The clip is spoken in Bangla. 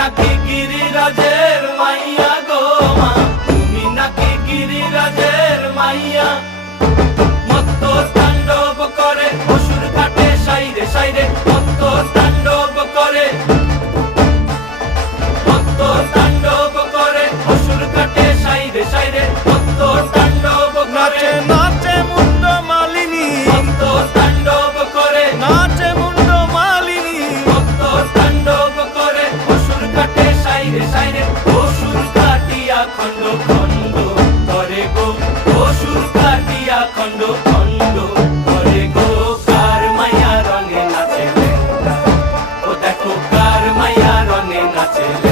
নাকি গিরিরাজের মাইয়া গো মা, তুমি নাকি গিরিরাজের মাইয়া। মত্ত তাণ্ডব করে অসুর কাটে সাইরে সাইরে, মত্ত তাণ্ডব করে, মত্ত তাণ্ডব করে অসুর কাটে সাইরে সাইরে, মত্ত তাণ্ডব করে। নাচে মুন্ড মালিনী, মত্ত তাণ্ডব করে, নাচে মুন্ড মালিনী, মত্ত তাণ্ডব করে অসুর কাটে সাইরে সাইরে, অসুর কাটিয়া খণ্ড খণ্ড করে গো, অসুর কাটিয়া খণ্ড খণ্ড করে গো। কার মায়া রঙে নাচে লেঙ্গা, ও দেখো কার মায়া রঙে নাচে লেঙ্গা।